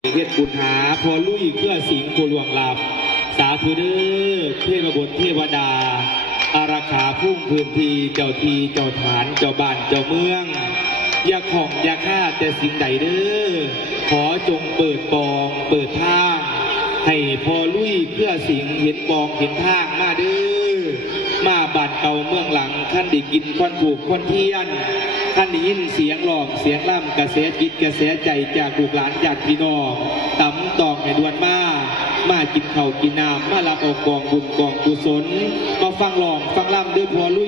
เวทบุญหาพอลุยเพื่อสิงห์กุลวงลับสาธุเดอ้อเทพบุตรเทวดา อาราขาพุ่งพื้นทีเจ้าทีเจ้าฐานเจ้าบ้านเจ้าเมือง อย่าของอย่าฆ่าแต่สิ่งใดเดอ้อขอจงเปิดปองเปิดทาง ให้พอลุยเพื่อสิงเห็นปองเห็นทางมาเดอ้อมาบาดเก่าเมืองหลังขั้นดิกินควันผูกควันเทียน ท่านได้ยินเสียงหลอกเสียงล่ำกระแสจิตกระแสใจจากลูกหลานจากพี่น้องตำตอกในดวนมามากินเข่ากินน้ำมาลับออกกองบุญกองกุศลมาฟังหลองฟังล่ำด้วยพอลุย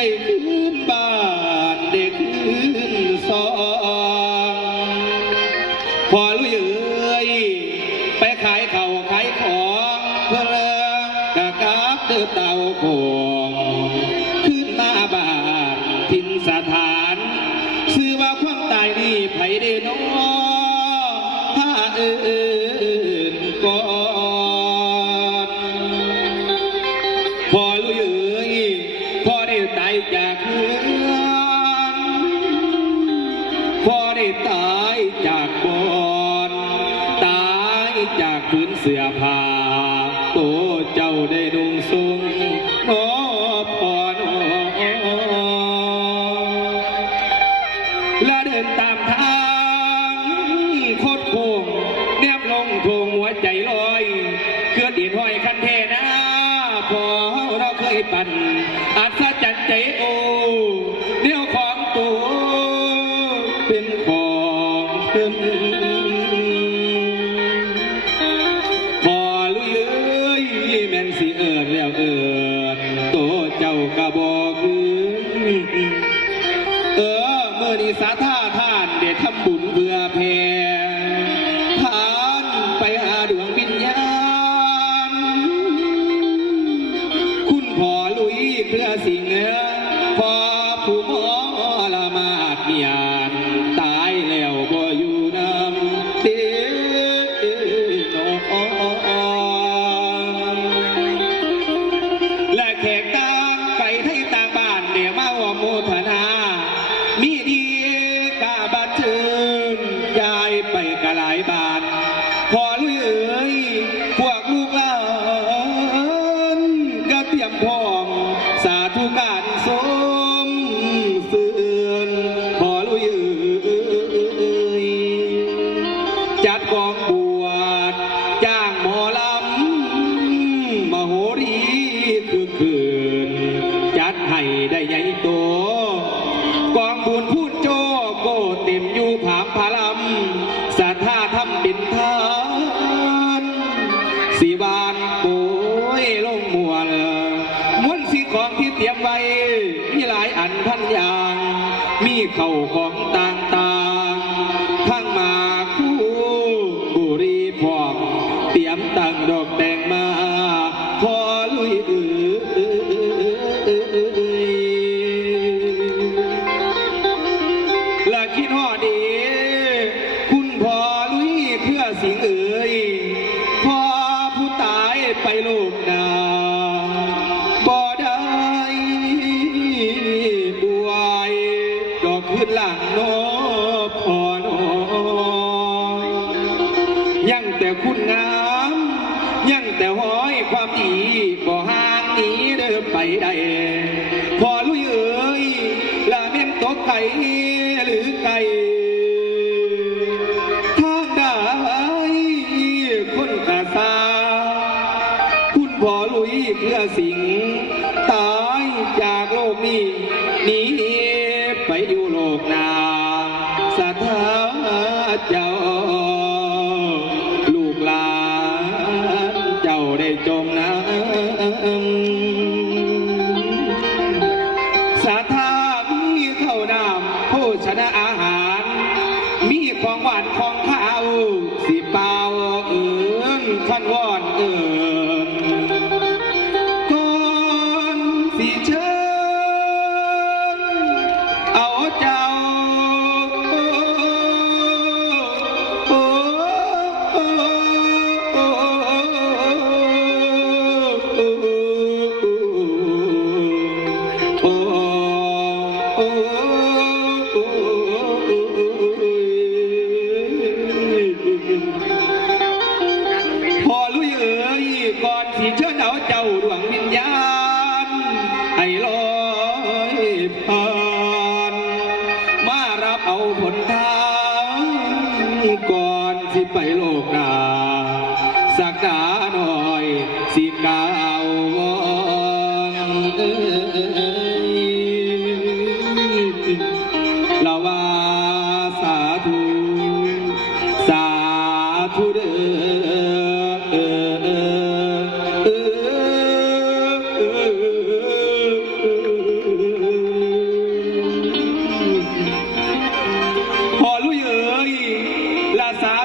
save me. จากฝืนเสือพา สาธาท่านเดชทำบุ Khoảng. ความดีบ่ห่างนี้เดิมไปได้พอลุยเอ๋ยลาเม่นตกไป 充满慷。¡Lazar!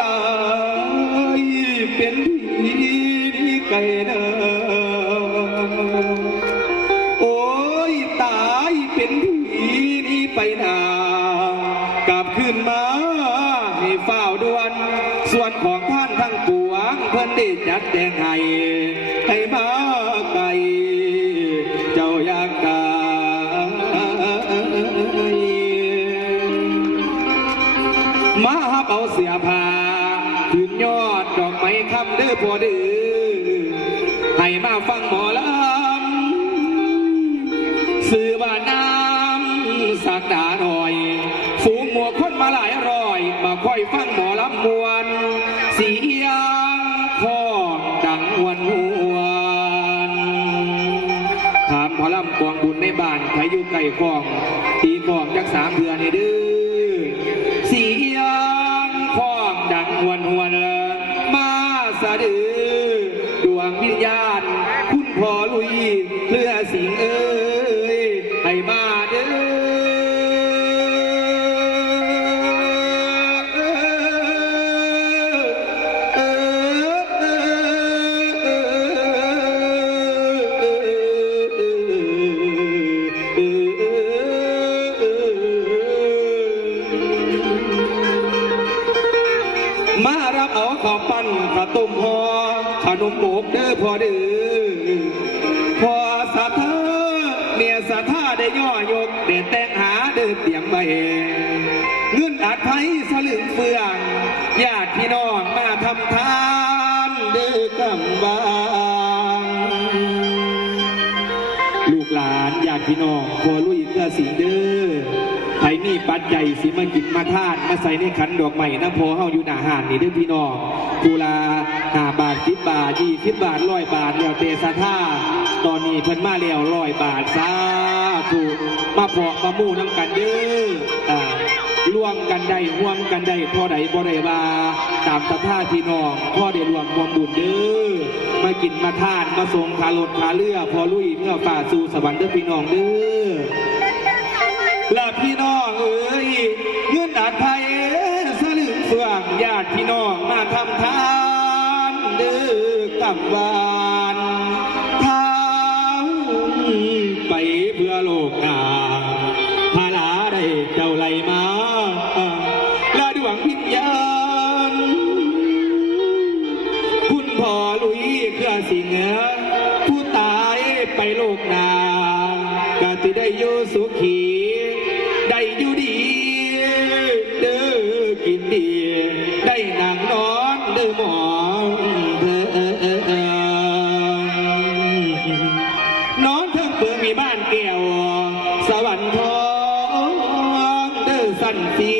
ตายเป็นผีนี่ไก่เด้อโอ้ยตายเป็นผีนี่ไปนากลับขึ้นมาให้เฝ้าดวน ส่วนของท่านทั้งปวงเพื่อนได้จัดแจงให้ พอดือให้มาฟังหมอลำสื่อบ้านน้ำสักดาหน่อย ฝูงหมวกคนมาหลายร้อย มาค่อยฟังหมอลำมวนเอียงคอดังวันหวนถามหมอลำกองบุญในบ้านใครอยู่ไก่กอง ตีกองจักสามเดือนในเดือ ดินเตรียมไว้เงินอาจไทยสลึงเฟืองญาติพี่น้องมาทำทานเดือกำบางลูกหลานญาติพี่น้องครัวลุยเกื้อสิงเด้อไผมีปัจจัยสิมากินมาทานมาใส่ในขันดอกไม้น้ำโพเฮาอยู่หน้าหานนี่เด้อพี่น้องกูลาหาบาทสิบบาทยี่สิบบาทร้อยบาทแล้วเตสะท่าตอนนี้เพิ่นมาแล้วร้อยบาทสา ธุมาพอกมามู่น้ำกันเด้ออ่ารวมกันได้ร่วมกันได้พอใดบ่ได้ว่าตามสภาพพี่น้องพ่อได้รวมรวมบุญเด้อมากินมาทานมาส่งคารถคาเรือพอลุยเมื่อฝ่าสู่สวรรค์เด้อพี่น้องเด้อและพี่น้องเอ้ยเงื่อนอาจไทยสลึงเฟืองญาติพี่น้องมาทำทานเด้อกำวาน เ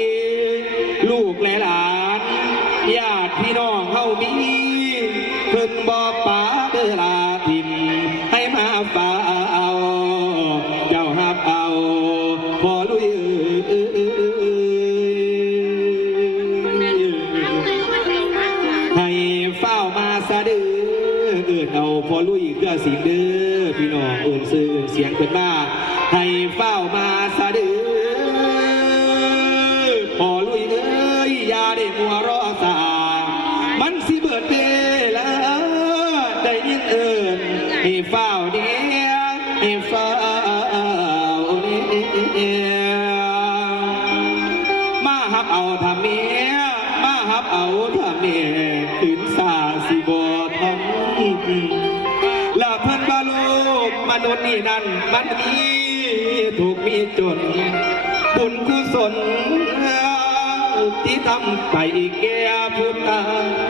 ได้ยินเอิญให้เฝ้าเดียให้เฝ้าเดียมาหับเอาทำเมียมาหับเอาทำเมียขึ้นสาสิบทนและพิ่นบาลูกมนุษย์นี่นั่นมันมีถูกมีจนบุญกุศลที่ทำไปแก่ผู้ตาย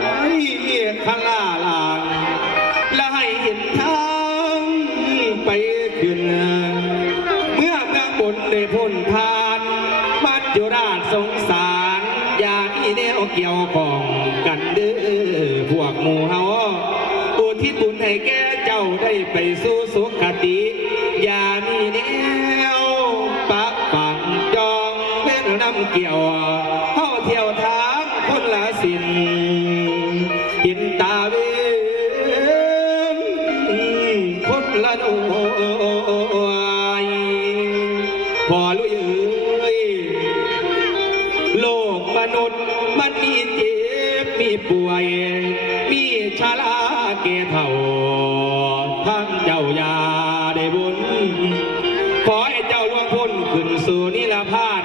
ข้า พุ่นทานมัจจุราชสงสารอย่ามีแนวเกี่ยวกองกันเด้อพวกหมู่เฮาอุทิศบุญให้แก่เจ้าได้ไปสู่ ทั้งเจ้ายาได้บุญ ขอให้เจ้าล่วงพ้นขึ้นสู่นิรพาน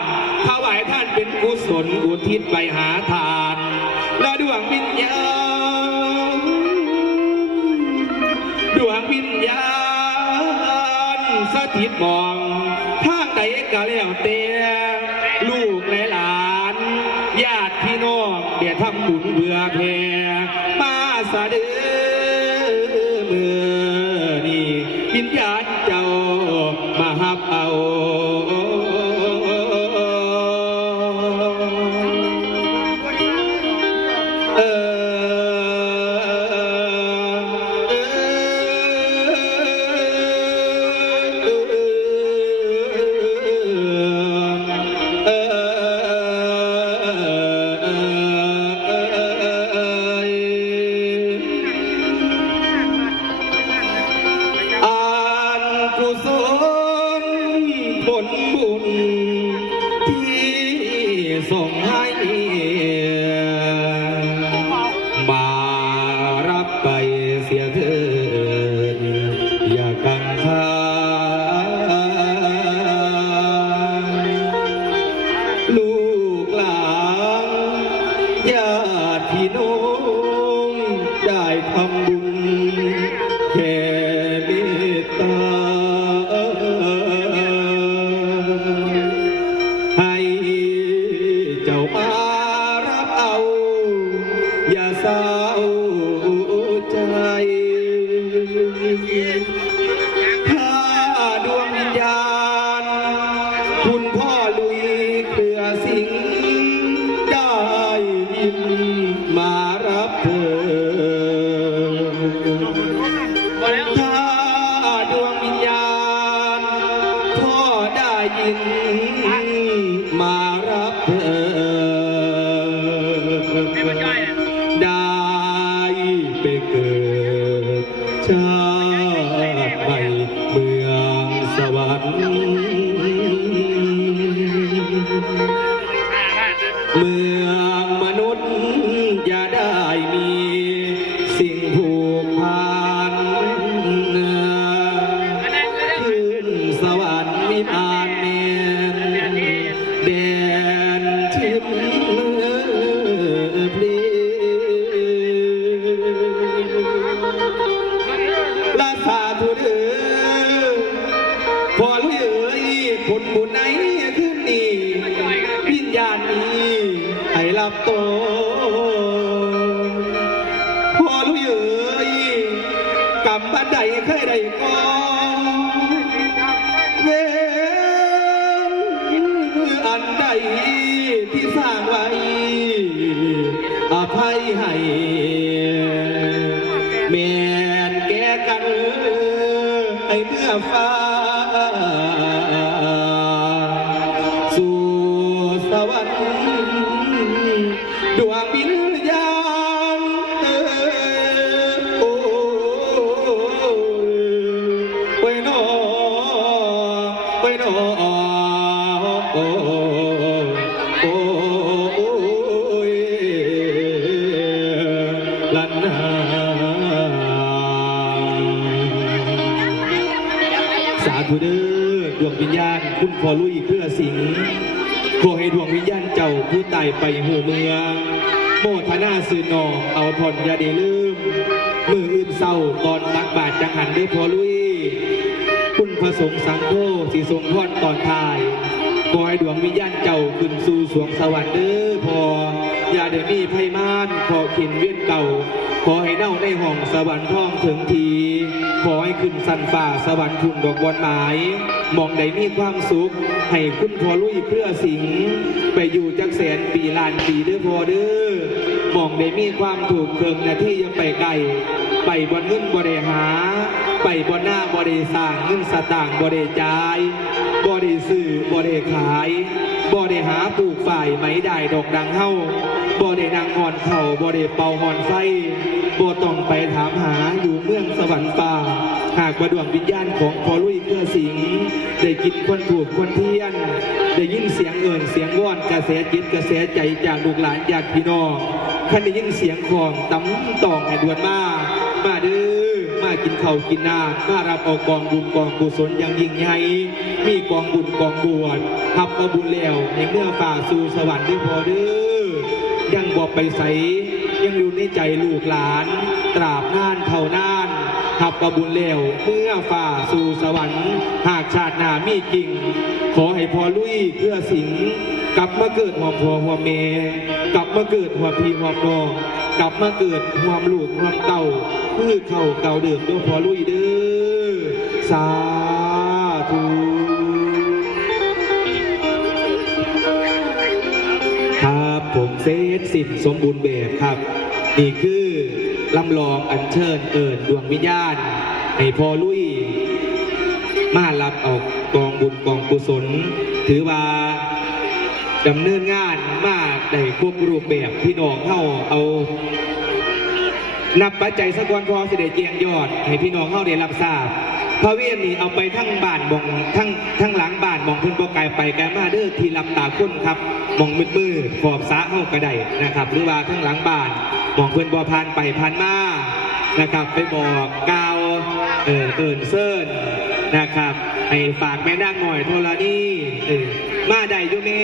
ถวายท่านเป็นกุศลอุทิศไปหาทานและดวงวิญญาณดวงวิญญาณสถิตมองทางใดก็แล้วแต่ ให้แม่นแก่กันให้เมื่อฟ้า ญาณคุณพอลุยเพื่อสิงขอให้ดวงวิญญาณเจ้าผู้ตายไปหูเมืองโมทนาสื่อนอเอาทอนยาได้ลืม มืออื่นเศร้าตอนนักบาทจังหันเด้พอลุย คุณพระสงฆ์สังโฆสีทรงพรตอนทายขอให้ดวงวิญญาณเจ้าขึ้นสู่สวงสวรรค์เด้อพออย่าเดี๋ยวนี้ไพ่มานขอขินเวียนเก่า ขอให้เน่าในห้องสวรรค์ท่องถึงที ขอให้ขึ้นสันฝ่าสวรรค์คุณดอกบอนไม้ มองใดมีความสุข ให้คุณพอลุยเพื่อสิง ไปอยู่จักแสนปีล้านปีเด้อพอเด้อมองใดมีความถูกเคิงนาที่ยังไปไกลไปบนเงินบริหา ไปบนหน้าบริสร้างเงินสตางค์บริจายบริซื้อบริขายบริหาปลูกฝ่ายไหมได้ดอกดังเฮ้าบรินางหอนเข่าบริเป่าหอนไฟบ่ต้องไปถามหาอยู่เมืองสวรรค์ป่า หากประดวงวิญญาณของพอลุยเกื้อสิงได้กินคนถูกคนเทียน ได้ยินเสียงเอินเสียงว่อนกระแสจิตกระแสใจจากลูกหลานญาติพี่น้องคันได้ยินเสียงของตำตองให้ดวนมามาเด้อมากินเข้ากินน้ำมารับเอากองบุญกองกุศลอย่างยิ่งใหญ่มีกองบุญกองบวชทับเอาบุญแล้วในเมื่อฝ่าสู่สวรรค์ด้วยพอเด้อยังบอกไปใสยังอยู่ในใจลูกหลาน ตราบนานเท่านา นทับกระบุญแล้วเมื่อฝ่าสู่สวรรค์ หากชาติหนามีจริง ขอให้พอลุยเพื่อสิง กลับมาเกิดหัวพ่อหัวเมกลับมาเกิดหัวพี่หัวน้องกลับมาเกิดหัวลูกหัวเต่าเพื่อเข้าเก่าเดิมด้วยพอลุยเด้อสาธุครับผมเซตสินสมบูรณ์แบบครับ นี่คือ ลำลองอัญเชิญเอิญดวงวิญญาณให้พอลุย มารับเอากองบุญกองกุศล ถือว่าดำเนินงานมากได้ควบรูปแบบพี่น้องเข้าเอานับปัจจัยสักวันพอสิได้เจียงยอด ให้พี่น้องเข้าได้รับทราบพระเวียนนี่เอาไปทั้งบ้านมองทั้งทั้งหลังบ้านมองเพิ่นบ่ไกลไปไกลมาเด้อที่ลำตาคุ้นครับมองมืดมืดขอบสระเฮาก็ไดนะครับ หรือว่าทั้งหลังบ้าน บอกเพื่อนบ่ผ่านไปพันมานะครับไปบอกกาวเออเอินเซิร์นนะครับให้ฝากแม่นางหน่อยโทรนี่เออมาได้อยู่แม่